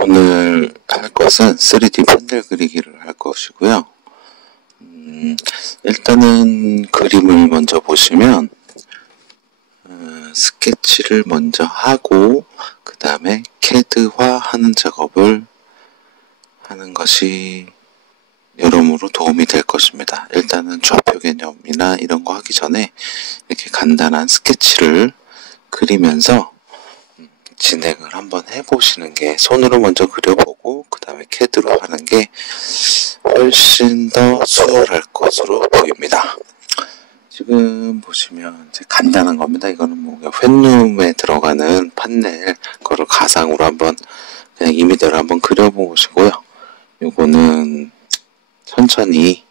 오늘 할 것은 3D 판넬 그리기를 할 것이고요. 일단은 그림을 먼저 보시면 스케치를 먼저 하고 그 다음에 캐드화 하는 작업을 하는 것이 여러모로 도움이 될 것입니다. 일단은 좌표 개념이나 이런 거 하기 전에 이렇게 간단한 스케치를 그리면서 진행을 한번 해보시는 게, 손으로 먼저 그려보고 그 다음에 캐드로 하는 게 훨씬 더 수월할 것으로 보입니다. 지금 보시면 이제 간단한 겁니다. 이거는 뭐 펜룸에 들어가는 판넬 그거를 가상으로 한번 그냥 이미지로 한번 그려보시고요. 요거는 천천히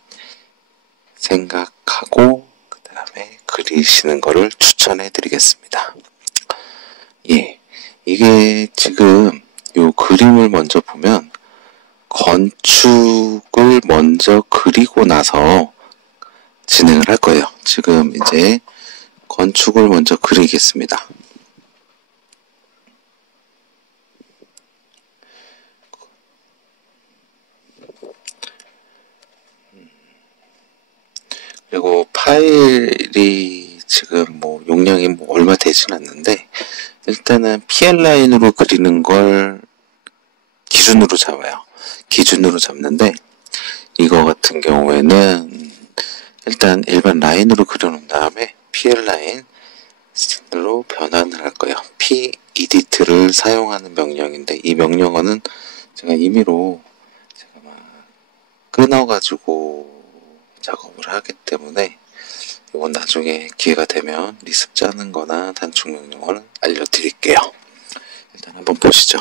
생각하고 그 다음에 그리시는 거를 추천해 드리겠습니다. 예, 이게 지금 요 그림을 먼저 보면 건축을 먼저 그리고 나서 진행을 할 거예요. 지금 이제 건축을 먼저 그리겠습니다. 그리고 파일이 지금 뭐 용량이 뭐 얼마 되진 않는데, 일단은 PL 라인으로 그리는 걸 기준으로 잡아요. 기준으로 잡는데, 이거 같은 경우에는 일단 일반 라인으로 그려놓은 다음에 PL 라인으로 변환을 할 거예요. P-edit를 사용하는 명령인데, 이 명령어는 제가 임의로 제가 막 끊어가지고 작업을 하기 때문에 이건 나중에 기회가 되면 리습 짜는 거나 단축 명령어는 알려드릴게요. 일단 한번 보시죠.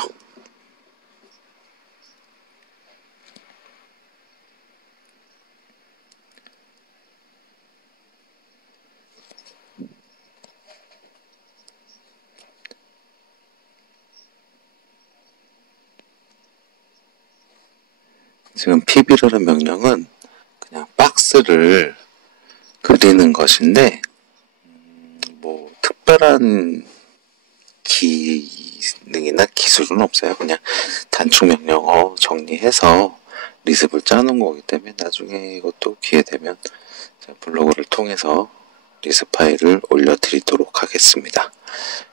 지금 PB라는 명령은 그냥 박스를 그리는 것인데, 뭐 특별한 기능이나 기술은 없어요. 그냥 단축 명령어 정리해서 리습을 짜는 거기 때문에 나중에 이것도 기회 되면 제가 블로그를 통해서 리습 파일을 올려드리도록 하겠습니다.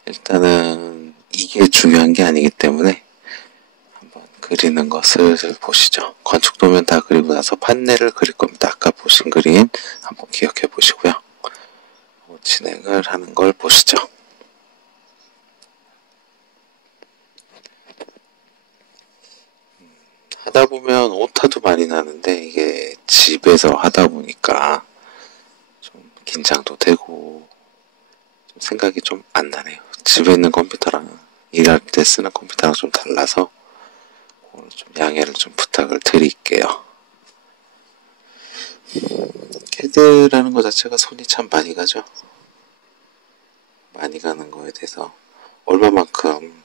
일단은 이게 중요한 게 아니기 때문에 한번 그리는 것을 보시죠. 건축 도면 다 그리고 나서 판넬을 그릴 겁니다. 아까 보신 그림 한번 기억해 보시고요. 진행을 하는 걸 보시죠. 하다 보면 오타도 많이 나는데, 이게 집에서 하다 보니까 좀 긴장도 되고 좀 생각이 좀 안 나네요. 집에 있는 컴퓨터랑 일할 때 쓰는 컴퓨터랑 좀 달라서 오늘 좀 양해를 좀 부탁을 드릴게요. 캐드라는 것 자체가 손이 참 많이 가죠. 많이 가는 거에 대해서 얼마만큼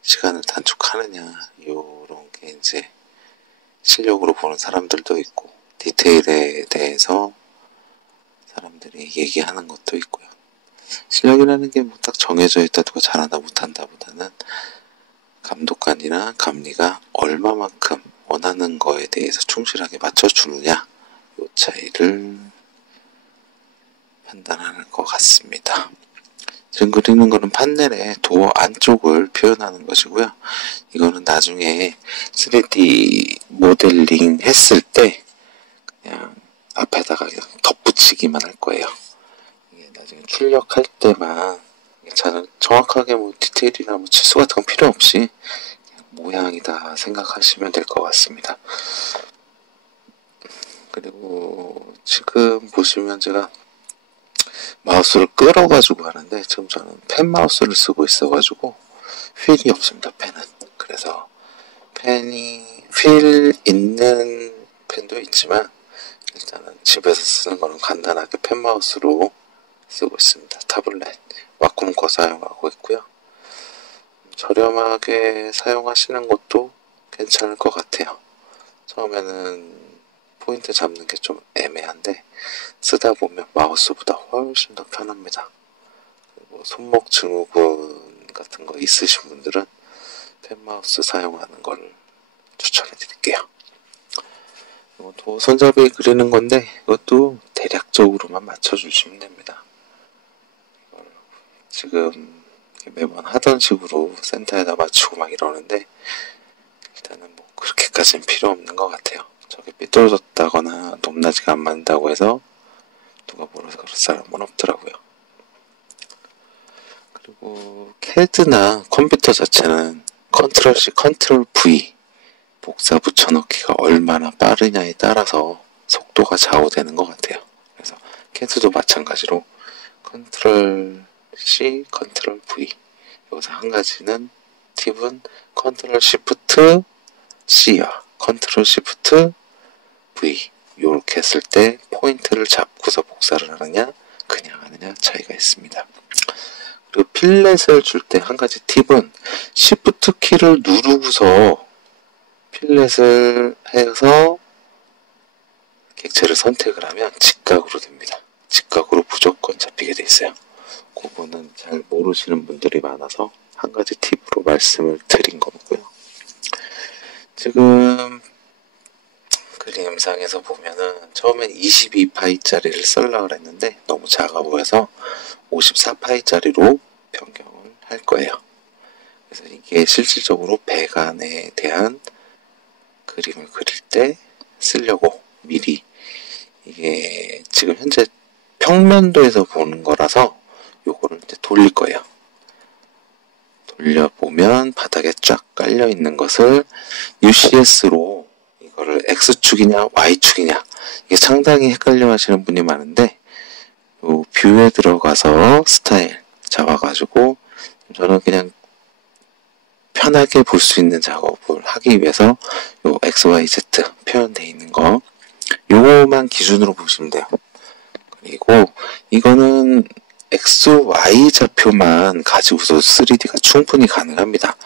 시간을 단축하느냐, 요런 게 이제 실력으로 보는 사람들도 있고, 디테일에 대해서 사람들이 얘기하는 것도 있고요. 실력이라는 게 뭐 딱 정해져 있다, 누가 잘한다 못한다 보다는 감독관이나 감리가 얼마만큼 원하는 거에 대해서 충실하게 맞춰주느냐, 요 차이를 판단하는 것 같습니다. 지금 그리는 거는 판넬의 도어 안쪽을 표현하는 것이고요. 이거는 나중에 3D 모델링 했을 때 그냥 앞에다가 그냥 덧붙이기만 할 거예요. 이게 나중에 출력할 때만 정확하게 뭐 디테일이나 뭐 치수 같은 건 필요 없이 그냥 모양이다 생각하시면 될 것 같습니다. 그리고 지금 보시면 제가 마우스를 끌어가지고 하는데, 지금 저는 펜 마우스를 쓰고 있어가지고 휠이 없습니다. 펜은. 그래서 휠 있는 펜도 있지만 일단은 집에서 쓰는 거는 간단하게 펜 마우스로 쓰고 있습니다. 타블렛 와콤 거 사용하고 있고요. 저렴하게 사용하시는 것도 괜찮을 것 같아요. 처음에는 포인트 잡는 게 좀 애매한데 쓰다 보면 마우스보다 훨씬 더 편합니다. 그리고 손목 증후군 같은 거 있으신 분들은 펜마우스 사용하는 걸 추천해 드릴게요. 또 손잡이 그리는 건데 이것도 대략적으로만 맞춰주시면 됩니다. 지금 매번 하던 식으로 센터에다 맞추고 막 이러는데 일단은 뭐 그렇게까지는 필요 없는 것 같아요. 저게 삐뚤어졌다거나 높낮이가 안 맞는다고 해서 누가 뭐라 그럴 사람은 없더라고요. 그리고 CAD나 컴퓨터 자체는 컨트롤 C, 컨트롤 V 복사 붙여넣기가 얼마나 빠르냐에 따라서 속도가 좌우되는 것 같아요. 그래서 CAD도 마찬가지로 컨트롤 C, 컨트롤 V. 여기서 한 가지는 팁은 컨트롤 시프트 C와 컨트롤 시프트 V 이렇게 했을 때 포인트를 잡고서 복사를 하느냐 그냥 하느냐 차이가 있습니다. 그리고 필렛을 줄 때 한 가지 팁은 시프트 키를 누르고서 필렛을 해서 객체를 선택을 하면 직각으로 됩니다. 직각으로 무조건 잡히게 돼 있어요. 그거는 잘 모르시는 분들이 많아서 한 가지 팁으로 말씀을 드린 거고요. 지금 그림상에서 보면은 처음엔 22파이짜리를 쓰려고 했는데 너무 작아 보여서 54파이짜리로 변경을 할 거예요. 그래서 이게 실질적으로 배관에 대한 그림을 그릴 때 쓰려고 미리 이게 지금 현재 평면도에서 보는 거라서 요거를 이제 돌릴 거예요. 돌려보면 바닥에 쫙 깔려 있는 것을 UCS로 이거를 X축이냐 Y축이냐 이게 상당히 헷갈려 하시는 분이 많은데 요 뷰에 들어가서 스타일 잡아가지고 저는 그냥 편하게 볼 수 있는 작업을 하기 위해서 요 XYZ 표현되어 있는 거 요거만 기준으로 보시면 돼요. 그리고 이거는 XY 좌표만 가지고서 3D가 충분히 가능합니다.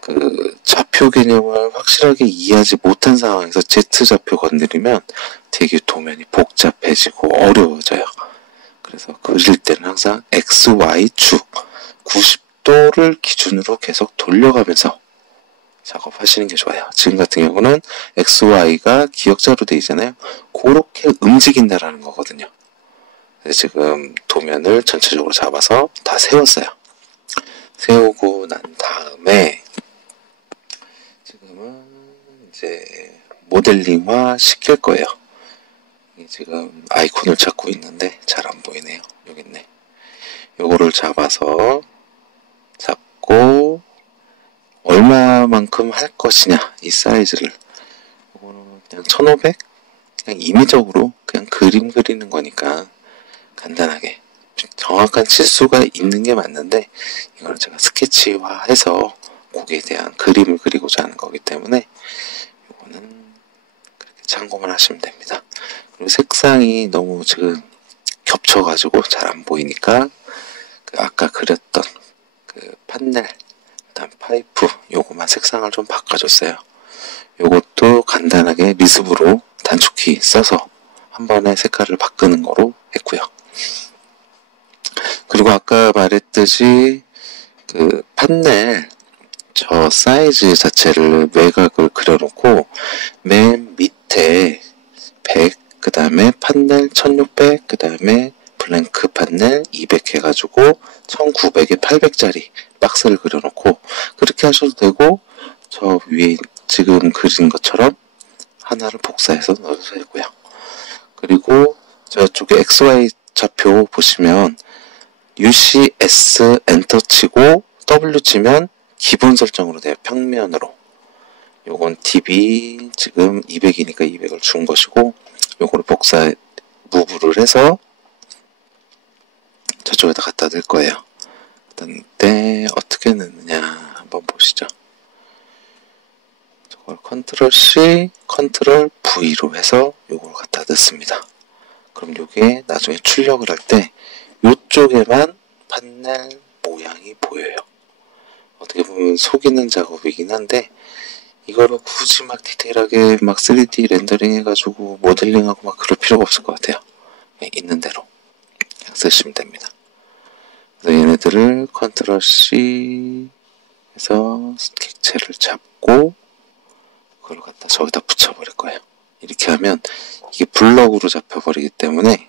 그 좌표 개념을 확실하게 이해하지 못한 상황에서 Z 좌표 건드리면 되게 도면이 복잡해지고 어려워져요. 그래서 그릴 때는 항상 XY축 90도를 기준으로 계속 돌려가면서 작업하시는 게 좋아요. 지금 같은 경우는 XY가 기역자로 되어 있잖아요. 그렇게 움직인다라는 거거든요. 지금 도면을 전체적으로 잡아서 다 세웠어요. 세우고 난 다음에 지금은 이제 모델링화 시킬 거예요. 지금 아이콘을 찾고 있는데 잘 안 보이네요. 여기 있네. 요거를 잡아서 잡고 얼마만큼 할 것이냐 이 사이즈를 요거는 그냥 1500 그냥 임의적으로 그냥 그림 그리는 거니까 간단하게 정확한 치수가 있는 게 맞는데 이거는 제가 스케치화해서 거기에 대한 그림을 그리고자 하는 거기 때문에 이거는 그렇게 참고만 하시면 됩니다. 그리고 색상이 너무 지금 겹쳐가지고 잘 안 보이니까 그 아까 그렸던 그 판넬 그다음 파이프 요거만 색상을 좀 바꿔줬어요. 요것도 간단하게 미습으로 단축키 써서 한 번에 색깔을 바꾸는 거로 했고요. 그리고 아까 말했듯이 그 판넬 저 사이즈 자체를 외곽을 그려놓고 맨 밑에 100 그 다음에 판넬 1600 그 다음에 블랭크 판넬 200 해가지고 1900에 800짜리 박스를 그려놓고 그렇게 하셔도 되고 저 위에 지금 그린 것처럼 하나를 복사해서 넣어도 되고요. 그리고 저쪽에 XY 좌표 보시면 UCS 엔터 치고 W 치면 기본 설정으로 돼요. 평면으로. 요건 DB 지금 200이니까 200을 준 것이고 요거를 복사 무브를 해서 저쪽에다 갖다 댈 거예요. 그때 어떻게 넣느냐 한번 보시죠. 저걸 컨트롤 C, 컨트롤 V로 해서 요걸 갖다 넣습니다. 그럼 요게 나중에 출력을 할 때 요쪽에만 판넬 모양이 보여요. 어떻게 보면 속이는 작업이긴 한데 이거를 굳이 막 디테일하게 막 3D 렌더링 해가지고 모델링하고 막 그럴 필요가 없을 것 같아요. 그냥 있는 대로 그냥 쓰시면 됩니다. 그래서 얘네들을 컨트롤 C 그래서 객체를 잡고 그걸 갖다 저기다 붙여버릴 거예요. 이렇게 하면 이게 블럭으로 잡혀버리기 때문에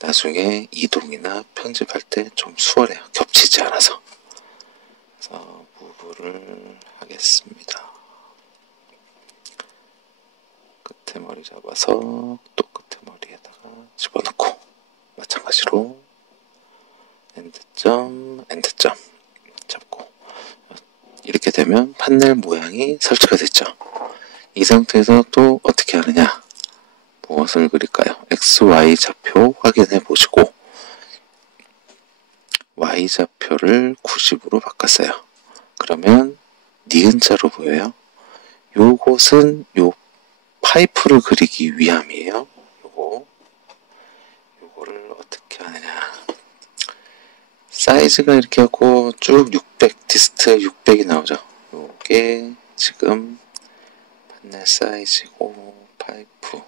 나중에 이동이나 편집할 때 좀 수월해요. 겹치지 않아서. 그래서 무브를 하겠습니다. 끝에 머리 잡아서 또 끝에 머리에다가 집어넣고 마찬가지로 엔드점, 엔드점 잡고 이렇게 되면 판넬 모양이 설치가 됐죠. 이 상태에서 또 어떻게 하느냐? 무엇을 그릴까요? XY 좌표 확인해 보시고 Y좌표를 90으로 바꿨어요. 그러면 니은자로 보여요. 요것은 요 파이프를 그리기 위함이에요. 요거를 어떻게 하느냐. 사이즈가 이렇게 하고 쭉 600, 디스트 600이 나오죠. 요게 지금 판넬 사이즈고 파이프.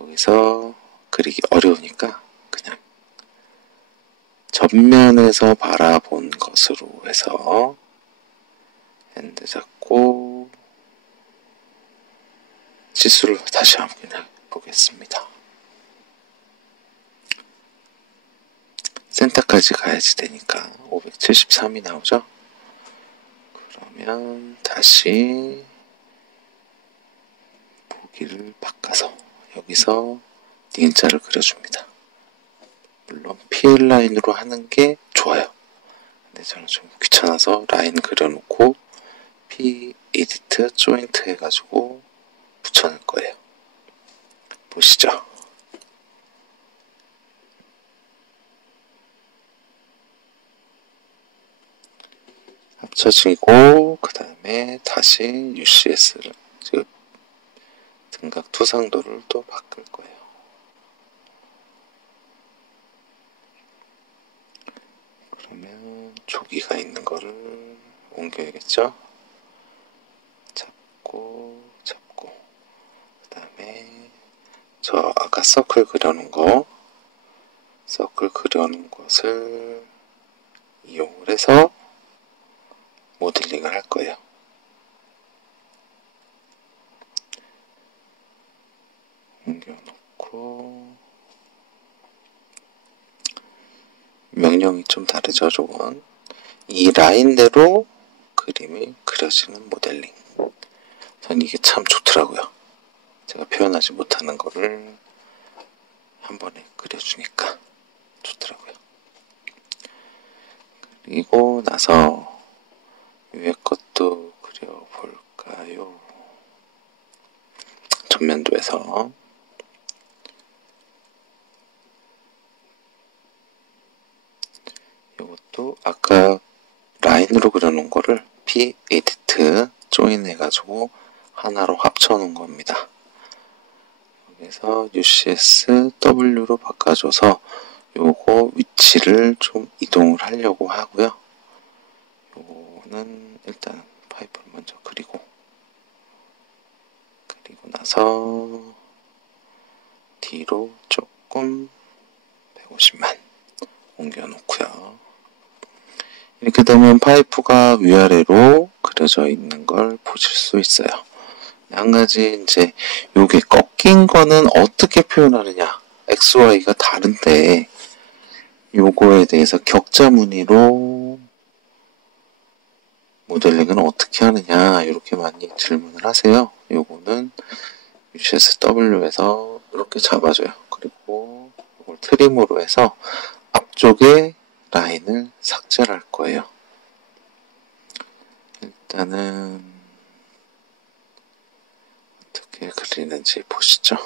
여기서 그리기 어려우니까 그냥 전면에서 바라본 것으로 해서 핸드 잡고 지수를 다시 한번 보겠습니다. 센터까지 가야지 되니까 573이 나오죠. 그러면 다시 보기를 바꿔서 여기서 니은자를 그려줍니다. 물론 PL 라인으로 하는 게 좋아요. 근데 저는 좀 귀찮아서 라인 그려놓고 P 에디트 조인트 해가지고 붙여낼 거예요. 보시죠. 합쳐지고 그 다음에 다시 UCS를 즉 등각 투상도를 또 바꿀 거예요. 그러면 조기가 있는 거를 옮겨야겠죠? 잡고 그 다음에 저 아까 서클 그려놓은 것을 이용을 해서 모델링을 할 거예요. 옮겨놓고 명령이 좀 다르죠. 저건 이 라인대로 그림이 그려지는 모델링. 전 이게 참 좋더라고요. 제가 표현하지 못하는 거를 한 번에 그려주니까 좋더라고요. 그리고 나서 위에 것도 그려볼까요? 전면도에서 이것도 아까 라인으로 그려놓은 거를 P 에디트 조인 해가지고 하나로 합쳐놓은 겁니다. 여기서 UCS W로 바꿔줘서 요거 위치를 좀 이동을 하려고 하고요. 요거는 일단 파이프를 먼저 그리고 나서 뒤로 조금 150만 옮겨놓고요. 이렇게 되면 파이프가 위아래로 그려져 있는 걸 보실 수 있어요. 한 가지 이제 요게 꺾인 거는 어떻게 표현하느냐. XY가 다른데 요거에 대해서 격자 무늬로 모델링은 어떻게 하느냐 이렇게 많이 질문을 하세요. 요거는 UCSW에서 이렇게 잡아줘요. 그리고 이걸 트림으로 해서 앞쪽에 라인을 삭제를 할 거예요. 일단은 어떻게 그리는지 보시죠.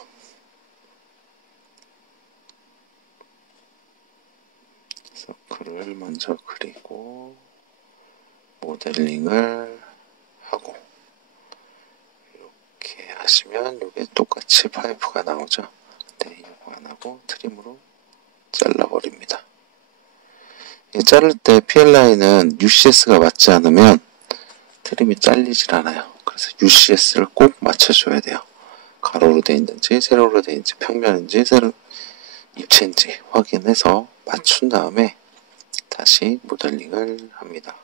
서클을 먼저 그리고 모델링을 하고 이렇게 하시면 이게 똑같이 파이프가 나오죠. 근데 이거 안 하고 트림으로 잘라버립니다. 자를 때 PL라인은 UCS가 맞지 않으면 트림이 잘리질 않아요. 그래서 UCS를 꼭 맞춰줘야 돼요. 가로로 되어 있는지 세로로 되어 있는지 평면인지 입체인지 확인해서 맞춘 다음에 다시 모델링을 합니다.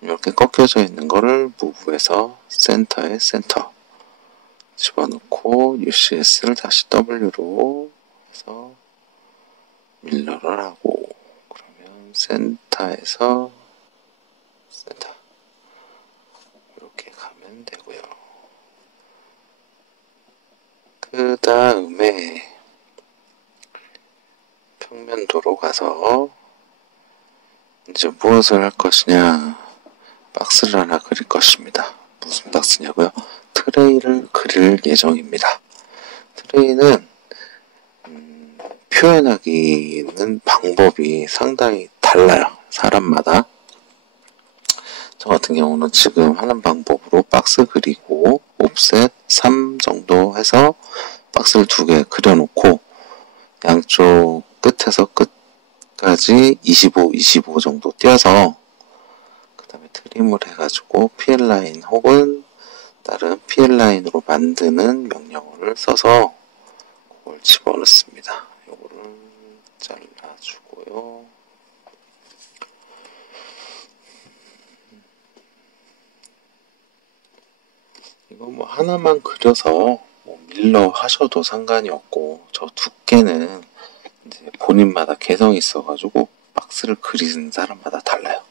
이렇게 꺾여져 있는 거를 무브에서 센터에 센터 집어넣고 UCS를 다시 W로 해서 밀러를 하고, 그러면 센터에서 센터 이렇게 가면 되고요. 그 다음에 평면도로 가서 이제 무엇을 할 것이냐, 박스를 하나 그릴 것입니다. 무슨 박스냐고요? 트레이를 그릴 예정입니다. 트레이는 표현하기는 방법이 상당히 달라요. 사람마다. 저 같은 경우는 지금 하는 방법으로 박스 그리고 옵셋 3 정도 해서 박스를 2개 그려놓고 양쪽 끝에서 끝까지 25, 25 정도 띄어서 그 다음에 트림을 해가지고 PL라인 혹은 다른 PL라인으로 만드는 명령어를 써서 그걸 집어넣습니다. 요거를 잘라주고요. 이거 뭐 하나만 그려서 뭐 밀러 하셔도 상관이 없고, 저 두께는 이제 본인마다 개성이 있어가지고 박스를 그리는 사람마다 달라요.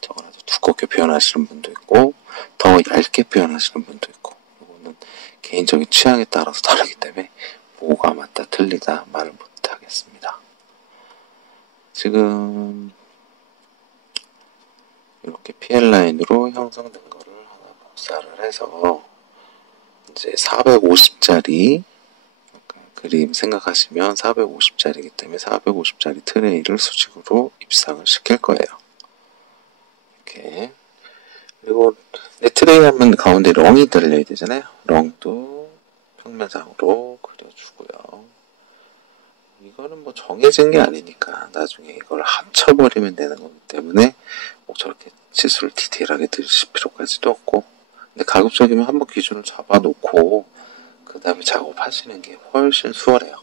저거라도 두껍게 표현하시는 분도 있고 더 얇게 표현하시는 분도 있고, 이거는 개인적인 취향에 따라서 다르기 때문에 뭐가 맞다 틀리다 말을 못하겠습니다. 지금 이렇게 PL라인으로 형성된 거를 하나 복사를 해서 이제 450짜리 그림 생각하시면 450짜리이기 때문에 450짜리 트레이를 수직으로 입상을 시킬 거예요. 이렇게. 그리고 내 트레이 하면 가운데 렁이 들려야 되잖아요. 렁도 평면상으로 그려주고요. 이거는 뭐 정해진 게 아니니까 나중에 이걸 합쳐버리면 되는 거기 때문에 뭐 저렇게 치수를 디테일하게 드실 필요까지도 없고, 근데 가급적이면 한번 기준을 잡아놓고 그 다음에 작업하시는 게 훨씬 수월해요.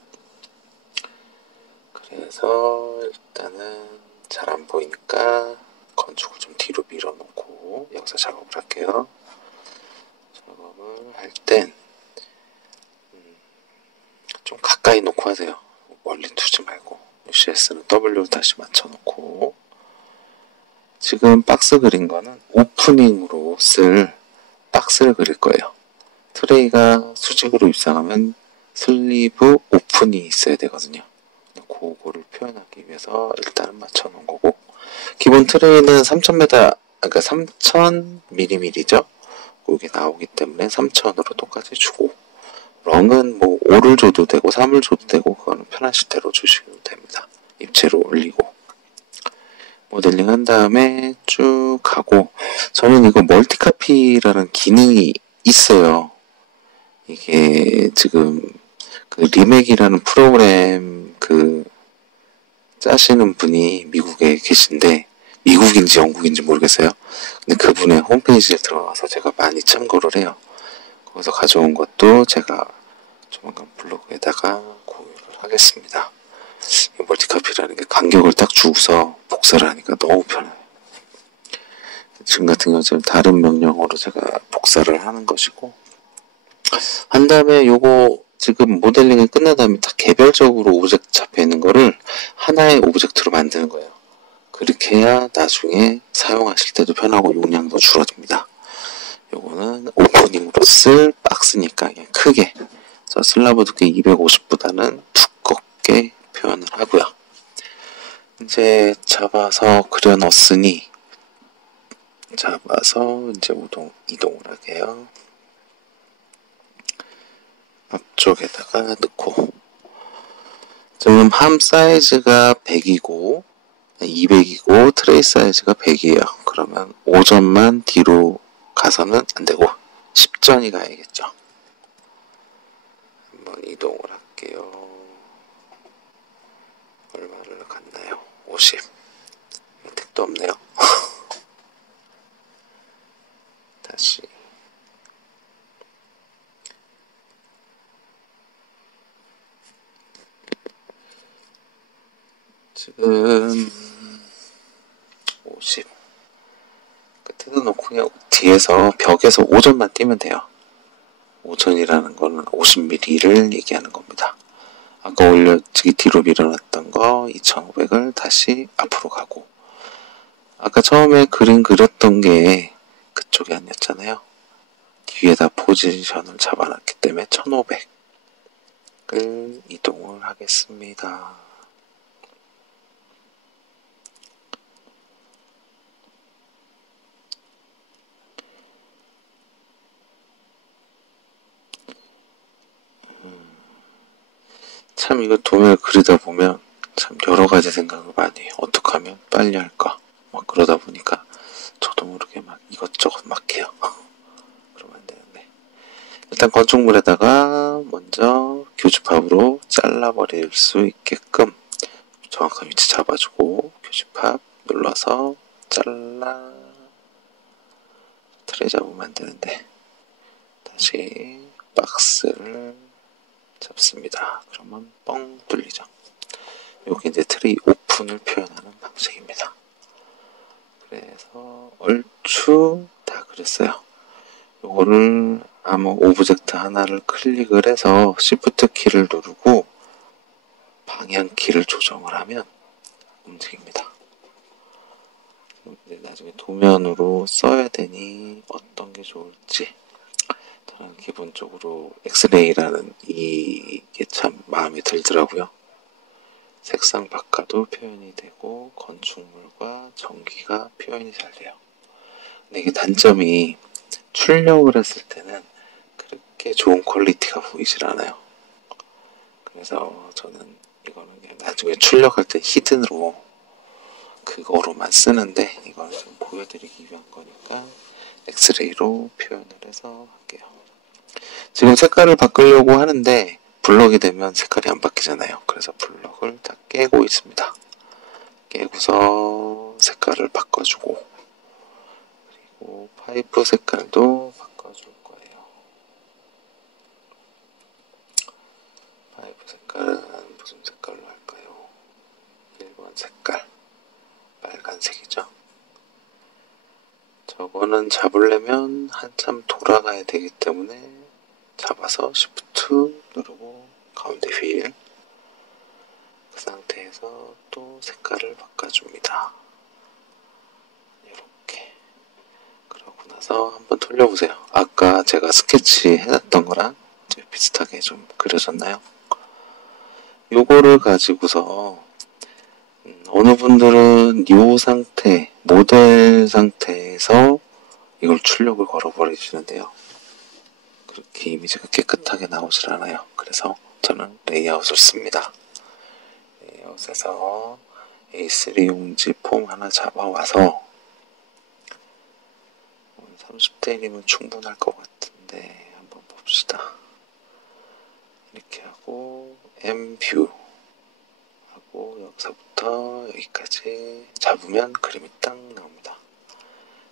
그래서 일단은 잘 안 보이니까 건축을 좀 뒤로 밀어놓고 여기서 작업을 할게요. 작업을 할 땐 좀 가까이 놓고 하세요. 멀리 두지 말고. CS는 W 다시 맞춰놓고, 지금 박스 그린 거는 오프닝으로 쓸 박스를 그릴 거예요. 트레이가 수직으로 입상하면 슬리브 오픈이 있어야 되거든요. 그거를 표현하기 위해서 일단은 맞춰놓은 거고, 기본 트레이는 3000m, 그러니까 3000mm죠. 그게 나오기 때문에 3000으로 똑같이 주고, 렁은 뭐 5를 줘도 되고 3을 줘도 되고, 그거는 편하실 대로 주시면 됩니다. 입체로 올리고 모델링 한 다음에 쭉 가고, 저는 이거 멀티카피라는 기능이 있어요. 이게 지금 그 리맥이라는 프로그램 그 짜시는 분이 미국에 계신데, 미국인지 영국인지 모르겠어요. 근데 그분의 홈페이지에 들어가서 제가 많이 참고를 해요. 거기서 가져온 것도 제가 조만간 블로그에다가 공유를 하겠습니다. 멀티카피라는 게 간격을 딱 주고서 복사를 하니까 너무 편해요. 지금 같은 경우는 다른 명령어로 제가 복사를 하는 것이고, 한 다음에 요거 지금 모델링이 끝난 다음에 다 개별적으로 오브젝트 잡혀있는 거를 하나의 오브젝트로 만드는 거예요. 그렇게 해야 나중에 사용하실 때도 편하고 용량도 줄어듭니다. 요거는 오프닝으로 쓸 박스니까 그냥 크게, 저 슬라브 두께 250보다는 두껍게 표현을 하고요. 이제 잡아서 그려 넣었으니 잡아서 이제 이동을 하게요. 앞쪽에다가 넣고, 지금 함 사이즈가 100이고 200이고 트레이 사이즈가 100이에요. 그러면 5점만 뒤로 가서는 안되고 10점이 가야겠죠. 한번 이동을 할게요. 얼마를 갔나요? 50. 택도 없네요. 다시 지금 50 뜯어놓고 그냥 뒤에서 벽에서 5전만 띄면 돼요. 5전이라는 거는 50mm를 얘기하는 겁니다. 아까 올려치기 뒤로 밀어놨던 거 2500을 다시 앞으로 가고, 아까 처음에 그림 그렸던 게 그쪽이 아니었잖아요. 뒤에다 포지션을 잡아놨기 때문에 1500을 이동을 하겠습니다. 참 이거 도면을 그리다 보면 참 여러 가지 생각을 많이 해요. 어떻게 하면 빨리 할까? 막 그러다 보니까 저도 모르게 막 이것저것 막 해요. 그러면 안 되는데. 일단 건축물에다가 먼저 교집합으로 잘라버릴 수 있게끔 정확한 위치 잡아주고 교집합 눌러서 잘라 틀에 잡으면 안 되는데 다시 박스를 잡습니다. 그러면 뻥 뚫리죠. 여기 이제 트리 오픈을 표현하는 방식입니다. 그래서 얼추 다 그렸어요. 요거를 아무 오브젝트 하나를 클릭을 해서 Shift 키를 누르고 방향 키를 조정을 하면 움직입니다. 나중에 도면으로 써야 되니 어떤 게 좋을지, 저는 기본적으로 엑스레이라는 이게 참 마음에 들더라고요. 색상 바꿔도 표현이 되고 건축물과 전기가 표현이 잘 돼요. 근데 이게 단점이 출력을 했을 때는 그렇게 좋은 퀄리티가 보이질 않아요. 그래서 저는 이거는 그냥 나중에 출력할 때 히든으로 그거로만 쓰는데, 이거는 좀 보여드리기 위한 거니까 엑스레이로 표현을 해서 할게요. 지금 색깔을 바꾸려고 하는데 블럭이 되면 색깔이 안 바뀌잖아요. 그래서 블럭을 다 깨고 있습니다. 깨고서 색깔을 바꿔주고, 그리고 파이프 색깔도 바꿔줄 거예요. 파이프 색깔은 무슨 색깔로 할까요? 1번 색깔 빨간색이죠. 저거는 잡으려면 한참 돌아가야 되기 때문에 잡아서 Shift 누르고 가운데 휠, 그 상태에서 또 색깔을 바꿔줍니다. 이렇게. 그러고 나서 한번 돌려보세요. 아까 제가 스케치 해놨던 거랑 비슷하게 좀 그려졌나요? 요거를 가지고서 어느 분들은 이 상태, 모델 상태에서 이걸 출력을 걸어버리시는데요. 그렇게 이미지가 깨끗하게 나오질 않아요. 그래서 저는 레이아웃을 씁니다. 레이아웃에서 A3 용지 폼 하나 잡아와서 30대 1이면 충분할 것 같은데 한번 봅시다. 이렇게 하고 M 뷰 하고 여기서부터 여기까지 잡으면 그림이 딱 나옵니다.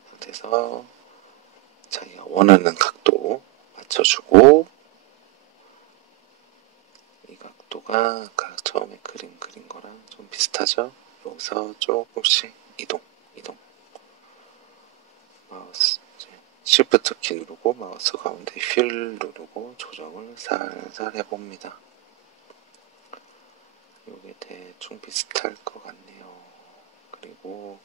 상태에서 자기가 원하는 각도 맞춰주고, 이 각도가 아까 처음에 그린 거랑 좀 비슷하죠? 여기서 조금씩 이동 마우스 Shift 키 누르고 마우스 가운데 휠 누르고 조정을 살살 해봅니다. 이게 대충 비슷할 것 같네요. 그리고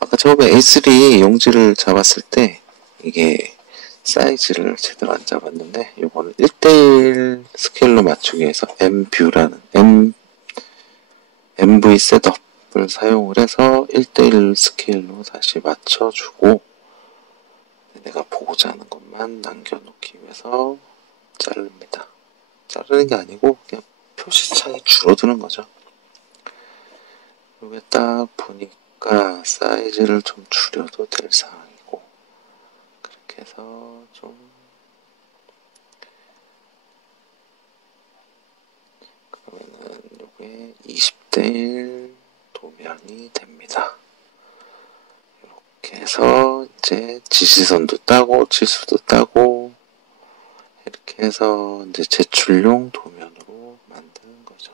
아까 처음에 A3 용지를 잡았을 때 이게 사이즈를 제대로 안 잡았는데, 요거는 1:1 스케일로 맞추기 위해서 MV라는 MV 셋업을 사용을 해서 1:1 스케일로 다시 맞춰주고, 내가 보고자 하는 것만 남겨놓기 위해서 자릅니다. 자르는 게 아니고 그냥 표시창이 줄어드는 거죠. 이게 딱 보니까 사이즈를 좀 줄여도 될 상황이고, 그렇게 해서 좀 그러면은 이게 20:1 도면이 됩니다. 이렇게 해서 이제 지시선도 따고 치수도 따고 이렇게 해서 이제 제출용 도면으로 만드는 거죠.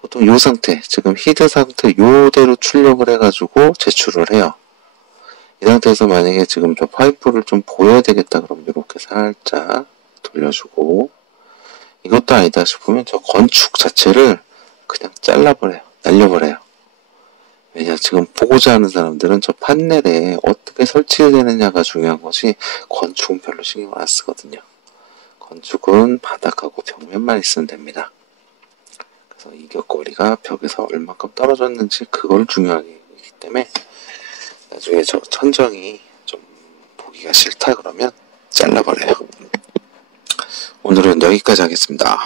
보통 이 상태, 지금 히드 상태 요대로 출력을 해가지고 제출을 해요. 이 상태에서 만약에 지금 저 파이프를 좀 보여야 되겠다 그러면 이렇게 살짝 돌려주고, 이것도 아니다 싶으면 저 건축 자체를 그냥 잘라버려요. 날려버려요. 왜냐, 지금 보고자 하는 사람들은 저 판넬에 어떻게 설치되느냐가 중요한 것이, 건축은 별로 신경을 안 쓰거든요. 건축은 바닥하고 벽면만 있으면 됩니다. 그래서 이격거리가 벽에서 얼마큼 떨어졌는지 그걸 중요하게 하기 때문에, 나중에 저 천정이 좀 보기가 싫다 그러면 잘라버려요. 오늘은 여기까지 하겠습니다.